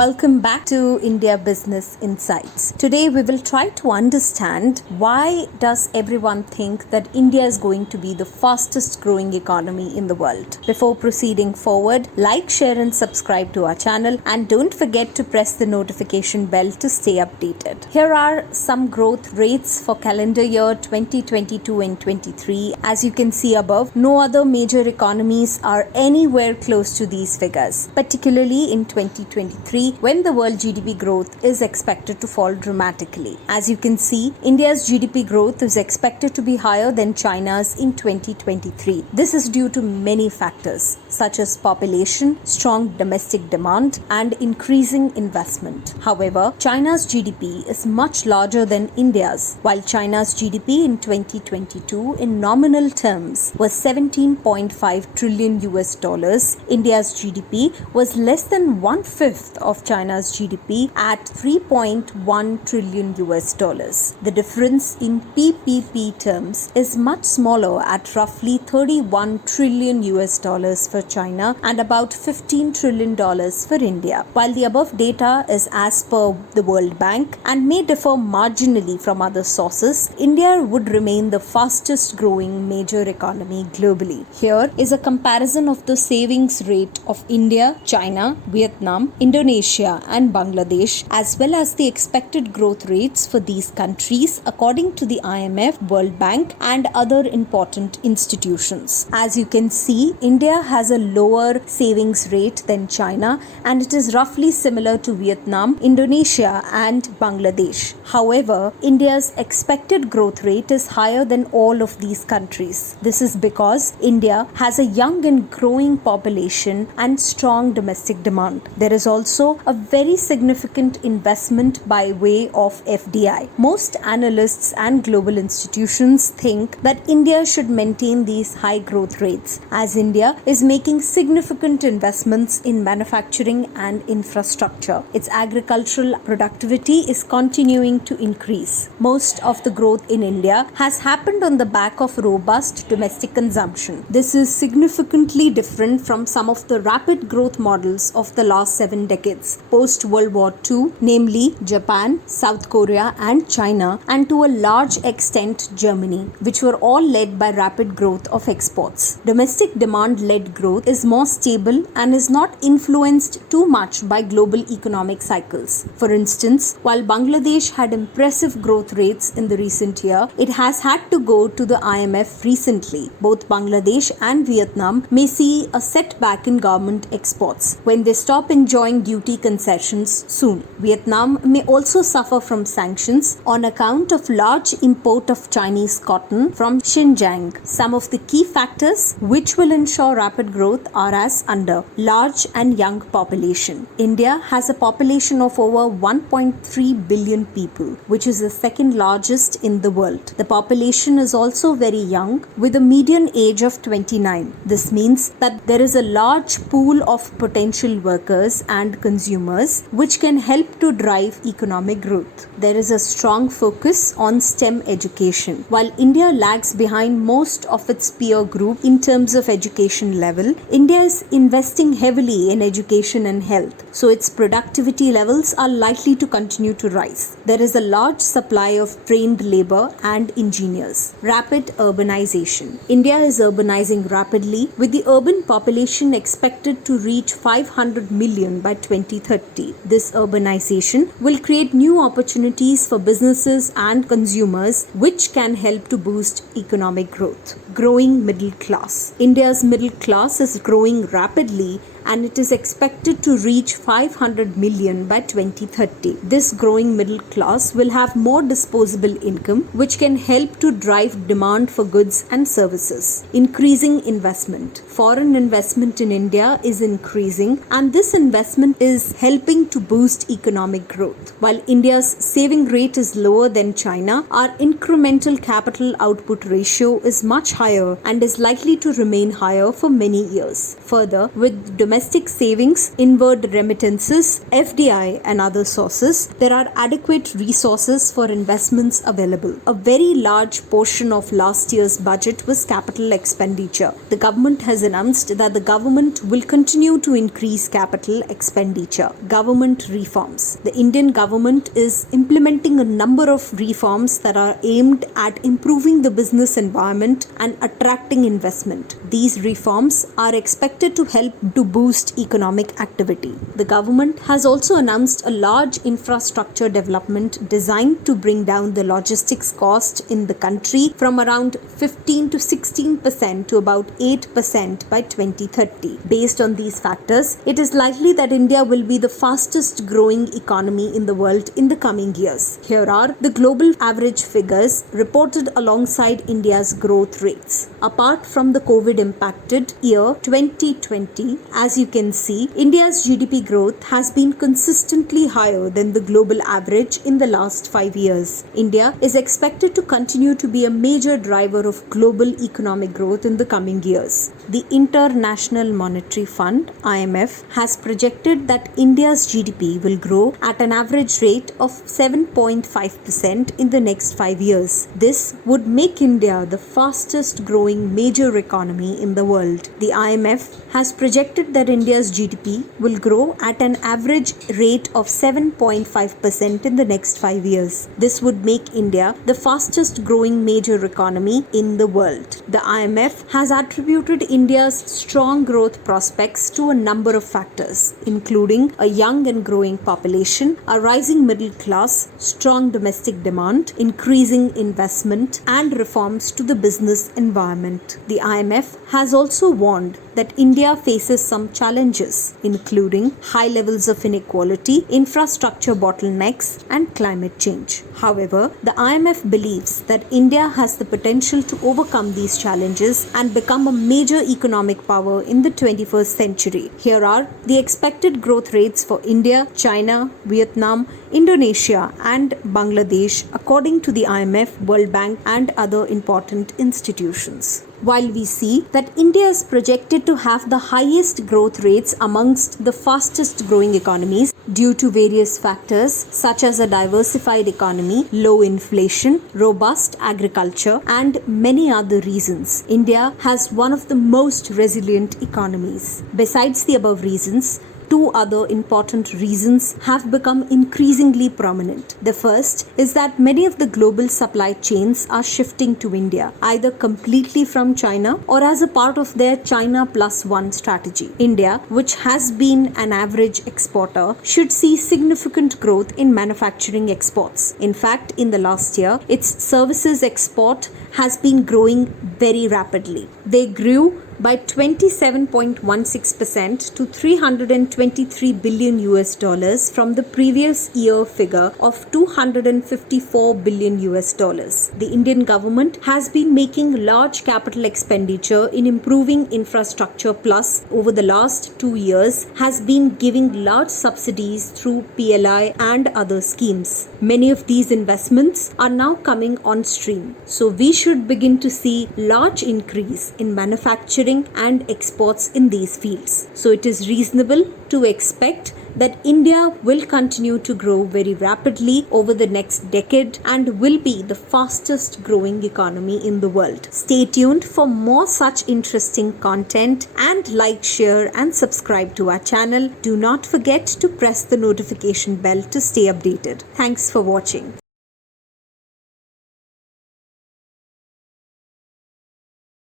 Welcome back to India Business Insights. Today we will try to understand why does everyone think that India is going to be the fastest growing economy in the world. Before proceeding forward, like, share and subscribe to our channel and don't forget to press the notification bell to stay updated. Here are some growth rates for calendar year 2022 and 23. As you can see above, no other major economies are anywhere close to these figures, particularly in 2023 when the world GDP growth is expected to fall dramatically. As you can see, India's GDP growth is expected to be higher than China's in 2023. This is due to many factors such as population, strong domestic demand, and increasing investment. However, China's GDP is much larger than India's. While China's GDP in 2022 in nominal terms was 17.5 trillion US dollars, India's GDP was less than 1/5 of China's GDP at 3.1 trillion US dollars. The difference in PPP terms is much smaller at roughly 31 trillion US dollars for China and about 15 trillion dollars for India. While the above data is as per the World Bank and may differ marginally from other sources, India would remain the fastest growing major economy globally. Here is a comparison of the savings rate of India, China, Vietnam, Indonesia and Bangladesh, as well as the expected growth rates for these countries according to the IMF, World Bank and other important institutions. As you can see, India has a lower savings rate than China and it is roughly similar to Vietnam, Indonesia and Bangladesh. However, India's expected growth rate is higher than all of these countries. This is because India has a young and growing population and strong domestic demand. There is also a very significant investment by way of FDI. Most analysts and global institutions think that India should maintain these high growth rates as India is making significant investments in manufacturing and infrastructure. Its agricultural productivity is continuing to increase. Most of the growth in India has happened on the back of robust domestic consumption. This is significantly different from some of the rapid growth models of the last 7 decades post World War II, namely Japan, South Korea and China, and to a large extent Germany, which were all led by rapid growth of exports. Domestic demand-led growth is more stable and is not influenced too much by global economic cycles. For instance, while Bangladesh had impressive growth rates in the recent year, it has had to go to the IMF recently. Both Bangladesh and Vietnam may see a setback in government exports when they stop enjoying duty concessions soon. Vietnam may also suffer from sanctions on account of large import of Chinese cotton from Xinjiang. Some of the key factors which will ensure rapid growth are as under: large and young population. India has a population of over 1.3 billion people, which is the second largest in the world. The population is also very young with a median age of 29. This means that there is a large pool of potential workers and consumers which can help to drive economic growth. There is a strong focus on STEM education. While India lags behind most of its peer group in terms of education level, India is investing heavily in education and health, so its productivity levels are likely to continue to rise. There is a large supply of trained labor and engineers. Rapid urbanization. India is urbanizing rapidly with the urban population expected to reach 500 million by 2030. This urbanization will create new opportunities for businesses and consumers which can help to boost economic growth. Growing middle class. India's middle class is growing rapidly and it is expected to reach 500 million by 2030. This growing middle class will have more disposable income which can help to drive demand for goods and services. Increasing investment. Foreign investment in India is increasing and this investment is helping to boost economic growth. While India's saving rate is lower than China, our incremental capital output ratio is much higher and is likely to remain higher for many years. Further, with domestic savings, inward remittances, FDI, and other sources, there are adequate resources for investments available. A very large portion of last year's budget was capital expenditure. The government has announced that the government will continue to increase capital expenditure. Government reforms. The Indian government is implementing a number of reforms that are aimed at improving the business environment and attracting investment. These reforms are expected to help to boost economic activity. The government has also announced a large infrastructure development designed to bring down the logistics cost in the country from around 15 to 16% to about 8% by 2030. Based on these factors, it is likely that India will be the fastest growing economy in the world in the coming years. Here are the global average figures reported alongside India's growth rates. Apart from the COVID impacted year 2020, as you can see, India's GDP growth has been consistently higher than the global average in the last 5 years. India is expected to continue to be a major driver of global economic growth in the coming years. The International Monetary Fund (IMF) has projected that India's GDP will grow at an average rate of 7.5% in the next 5 years. This would make India the fastest growing major economy in the world. The IMF has projected that India's GDP will grow at an average rate of 7.5% in the next 5 years. This would make India the fastest growing major economy in the world. The IMF has attributed India's strong growth prospects to a number of factors, including a young and growing population, a rising middle class, strong domestic demand, increasing investment, and reforms to the business environment. The IMF has also warned that India faces some challenges, including high levels of inequality, infrastructure bottlenecks, and climate change. However, the IMF believes that India has the potential to overcome these challenges and become a major economic power in the 21st century. Here are the expected growth rates for India, China, Vietnam, Indonesia, and Bangladesh according to the IMF, World Bank, and other important institutions. While we see that India is projected to have the highest growth rates amongst the fastest growing economies due to various factors such as a diversified economy, low inflation, robust agriculture, and many other reasons, India has one of the most resilient economies. Besides the above reasons, two other important reasons have become increasingly prominent. The first is that many of the global supply chains are shifting to India, either completely from China or as a part of their China Plus One strategy. India, which has been an average exporter, should see significant growth in manufacturing exports. In fact, in the last year, its services export has been growing very rapidly. They grew by 27.16% to 323 billion US dollars from the previous year figure of 254 billion US dollars. The Indian government has been making large capital expenditure in improving infrastructure, plus over the last 2 years has been giving large subsidies through PLI and other schemes. Many of these investments are now coming on stream. So we should begin to see large increase in manufacturing and exports in these fields. So it is reasonable to expect that India will continue to grow very rapidly over the next decade and will be the fastest growing economy in the world. Stay tuned for more such interesting content, and like, share, and subscribe to our channel. Do not forget to press the notification bell to stay updated. Thanks for watching.